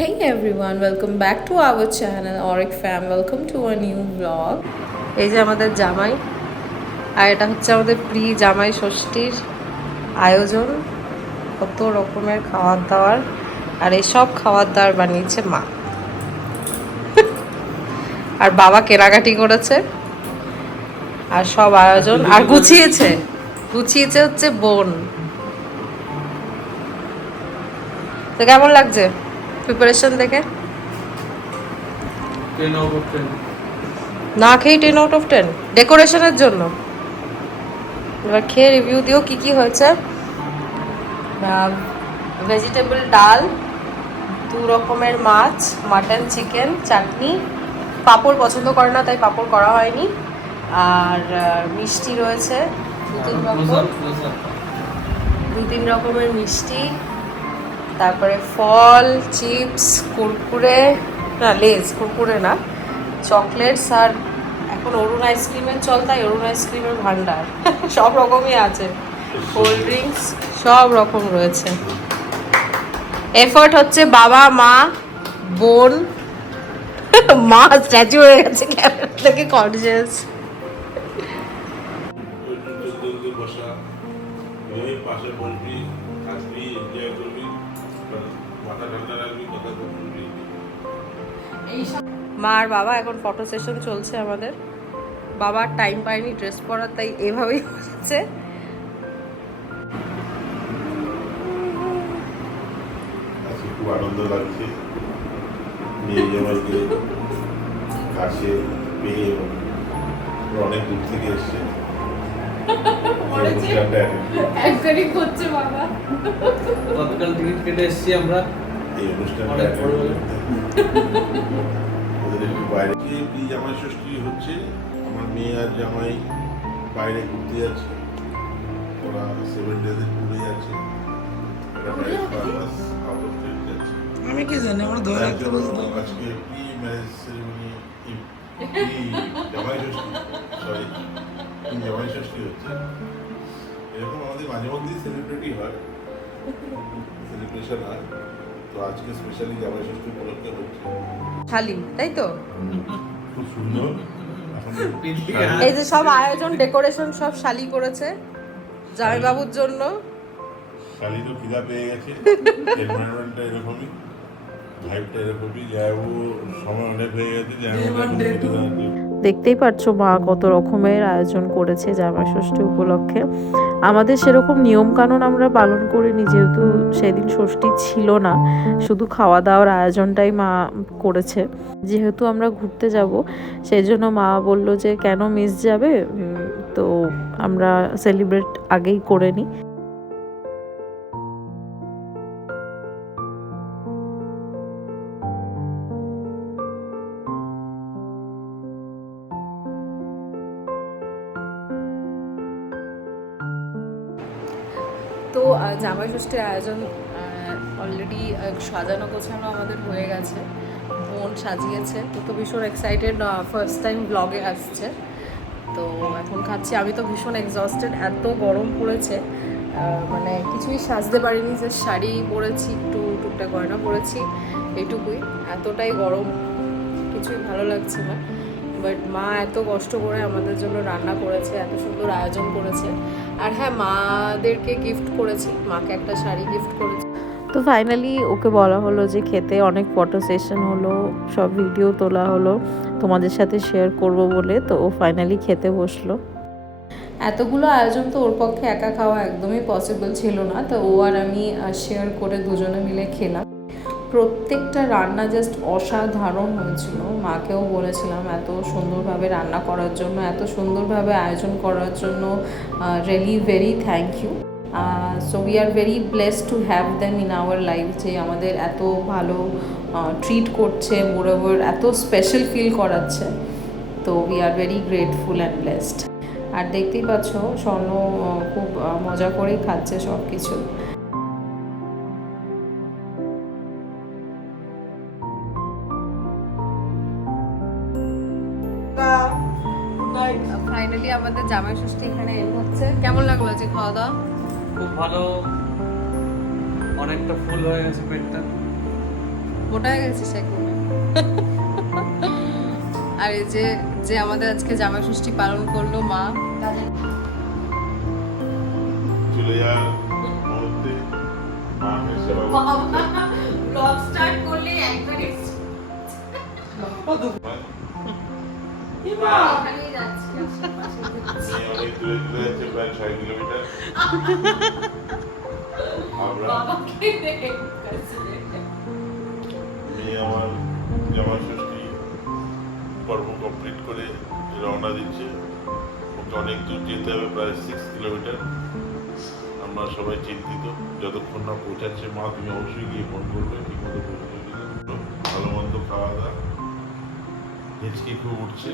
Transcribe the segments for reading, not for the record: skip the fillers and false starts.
Hey everyone, welcome back to our channel Auric Fam. Welcome to a new vlog. এই যে আমাদের জামাই, আর এটা হচ্ছে আমাদের প্রি জামাই ষষ্ঠীর আয়োজন। কত রকমের খাবার দাবার, আর এই সব খাবার দাবার বানিয়েছে মা, আর বাবা কেনাকাটি করেছে, আর সব আয়োজন আর গুছিয়েছে হচ্ছে বোন। তো কেমন লাগছে প্রিপারেশন দেখে? 10 out of 10 না খেয়ে 10 আউট অফ 10 ডেকোরেশনের জন্য। এবার খেয়ে রিভিউ দিও কি কি হয়েছে। ভেজিটেবল ডাল, 2 রকমের মাছ, মাটন, চিকেন, চাটনি, পাঁপড় পছন্দ করে না তাই পাঁপড় করা হয়নি, আর মিষ্টি রয়েছে 2-3 রকমের মিষ্টি, তারপরে ফল, চিপস, কুরকুরে, না লেজ, কুরকুরে না, চকলেটস, আর এখন অরুণ আইসক্রিমের চল তাই অরুণ আইসক্রিমের ভান্ডার সব রকমই আছে, কোল্ড ড্রিঙ্কস সব রকম রয়েছে। এফোর্ট হচ্ছে বাবা, মা, বোন মা স্ট্যাচু হয়ে গেছে ক্যামেরা থেকে কনসিয়াস। মা আর বাবা এখন ফটো সেশন চলছে আমাদের। বাবার টাইম পায়নি ড্রেস পরার, তাই এভাবেই হচ্ছে। খুব আনন্দ লাগছে মেয়ে জামাইকে কাছে পেয়ে, অনেক দূর থেকে এসছে। তৎকাল টিকিট কেটে এসেছি আমরা এই অনুষ্ঠানটা ওদের একটু বাইরে জামাই ষষ্ঠী হচ্ছে। আমার মেয়ে আর জামাই বাইরে ঘুরতে যাচ্ছে, ওরা 7 days ঘুরে যাচ্ছে, আমি কি জানি, আমরা ধরে রাখতে বলছিলাম আজকে প্রি ম্যারেজ সেরেমনি, জামাই ষষ্ঠী, সরি জামাই ষষ্ঠী হচ্ছে। এরকম আমাদের মাঝে মধ্যেই সেলিব্রিটি হয়, সেলিব্রেশন হয়। তো আজকে স্পেশালি জামাই ষষ্ঠী উপলক্ষে হচ্ছে। শালি, তাই তো? খুব সুন্দর। এই যে সব আয়োজন ডেকোরেশন সব শালি করেছে জামাই বাবুর জন্য। শালি তো খিদা পেয়ে গেছে, এনভায়রনমেন্টটা এরকমই, ভাইবটা এরকমই, যাবো সময় অনেক হয়ে গেছে, দেখতেই পাচ্ছ মা কত রকমের আয়োজন করেছে জামাই ষষ্ঠী উপলক্ষে। আমাদের সেরকম নিয়ম কানুন আমরা পালন করিনি, যেহেতু সেদিন ষষ্ঠী ছিল না, শুধু খাওয়া দাওয়ার আয়োজনটাই মা করেছে। যেহেতু আমরা ঘুরতে যাব সেই জন্য মা বলল যে কেন মিস যাবে, তো আমরা সেলিব্রেট আগেই করে নিই। তো জামাই ষষ্ঠীর আয়োজন অলরেডি সাজানো গোছানো আমাদের হয়ে গেছে, বোন সাজিয়েছে। তো ভীষণ এক্সাইটেড, ফার্স্ট টাইম ব্লগে আসছে। তো এখন খাচ্ছি। আমি তো ভীষণ এক্সস্টেড, এত গরম পড়েছে, মানে কিছুই সাজতে পারিনি, যে শাড়ি পরেছি, একটু টুকটাক গয়না পরেছি, এইটুকুই। এতটাই গরম, কিছুই ভালো লাগছে না। বাট মা এত কষ্ট করে আমাদের জন্য রান্না করেছে, এত সুন্দর আয়োজন করেছে। আর হ্যাঁ, মাদেরকে গিফট করেছি, মাকে একটা শাড়ি গিফট করেছি। তো ফাইনালি ওকে বলা হলো যে খেতে, অনেক ফটো সেশন হলো, সব ভিডিও তোলা হলো, তোমাদের সাথে শেয়ার করব বলে। তো ও ফাইনালি খেতে বসলো। এতগুলো আয়োজন তো ওর পক্ষে একা খাওয়া একদমই পসিবল ছিল না, তো ও আর আমি শেয়ার করে দুজনে মিলে খেলাম। প্রত্যেকটা রান্না জাস্ট অসাধারণ হয়েছিল। মাকেও বলেছিলাম এত সুন্দরভাবে রান্না করার জন্য, এত সুন্দরভাবে আয়োজন করার জন্য really very thank you. So we are very blessed to have them in our life, যে আমাদের এত ভালো ট্রিট করছে, মোরওভার এত স্পেশাল ফিল করাচ্ছে। তো we are very grateful and blessed. আর দেখতেই পাচ্ছ স্বর্ণ খুব মজা করেই খাচ্ছে সব কিছু। ফাইনালি আমাদের জামাই ষষ্ঠী এখানে এন্ড হচ্ছে। কেমন লাগলো আজকে খাওয়া দাওয়া? খুব ভালো, অনেকটা ফুল হয়ে গেছে পেটটা। মোটা হয়ে গেছিস এখন। আর এই যে যে আমাদের আজকে জামাই ষষ্ঠী পালন করলো মা, চলে যাওয়ার মুহূর্তে মাকে সেবা করতে ব্লগ স্টার্ট করলে একবারে এখানেই যাচ্ছি। মেয়ে অনেক দূরে চলে যাচ্ছে, প্রায় 6 কিলোমিটার। আমরা বাবাকে দেখে মেয়ে আমার জামাই ষষ্ঠী পর্ব কমপ্লিট করে রওনা দিচ্ছে। ওকে অনেক দূর যেতে হবে, প্রায় 6 কিলোমিটার। আমরা সবাই চিন্তিত, যতক্ষণ না পৌঁছাচ্ছে। মা, তুমি অবশ্যই গিয়ে ফোন করবে, ঠিক মতো পৌঁছে দিলে। ভালো মন্দ খাওয়া দাওয়া, হেঁচকি খুব উঠছে,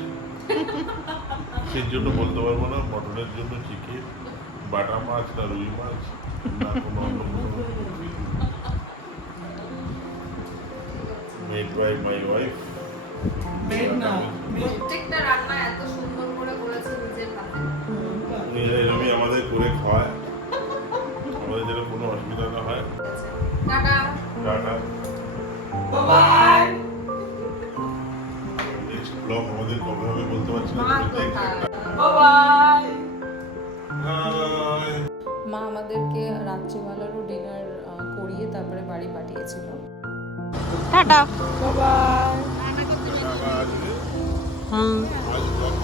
সেই জন্য বলতে পারবো না। মটনের জন্য চিকেন, বাটা মাছ না রুই মাছ না কোনো অন্য কোনো made by my wife. Made না প্রত্যেকটা রান্না এত সুন্দর করে করেছে নিজের হাতে। উনি এরকমই আমাদের করে খাওয়ায়, আমাদের যেন কোনো অসুবিধা না হয়। Tata. Tata. Bye. Next blog আমাদের কবে হবে বলতে পারছি না। মা তবে next কোথায়? একটা- বাই। Bye. মা আমাদেরকে রাত্রিবেলারও ডিনার করিয়ে তারপরে বাড়ি পাঠিয়েছিল। টাটা। বাই। টাটা, আসবে? হুম, আজ vlog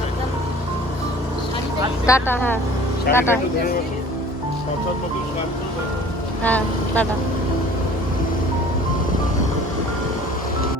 টাই। টাটা। হ্যাঁ, শাড়িটা একটু ধরে বসো। সব মতো শান্ত। হ্যাঁ, টাটা।